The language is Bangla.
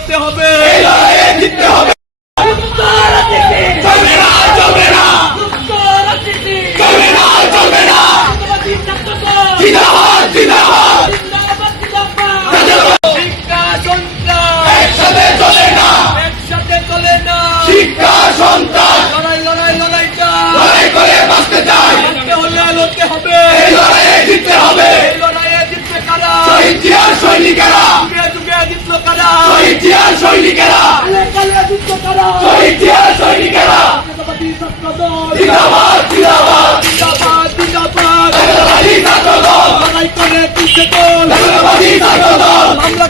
লড়তে হবে, এই লড়াইয়ে জিততে হবে। চলবে না, চলবে না, চলবে না, চলবে না। জিন্দাবাদ, জিন্দাবাদ। শিক্ষা সন্ত্রাস একসাথে চলে না, একসাথে চলে না। শিক্ষা সন্ত্রাস লড়াই লড়াই লড়াই চাই, লড়াই করে বাঁচতে চাই। লড়তে হলে লড়তে হবে, এই লড়াইয়ে জিততে হবে। এই লড়াইয়ে জিতবে কারা? শহীদ জিয়ার সৈনিকেরা, যুগে যুগে জিতলো কারা? শহীদ জিয়ার সৈনিকেরা, কালে কালে জিতলো কারা? শহীদ জিয়ার সৈনিকেরা। জাতীয়তাবাদী ছাত্রদল জিন্দাবাদ, জিন্দাবাদ। জিন্দাবাদ জিন্দাবাদ। জাতীয়তাবাদী ছাত্রদল, লড়াই করে তুলছে দল, জাতীয়তাবাদী ছাত্রদল। আমরা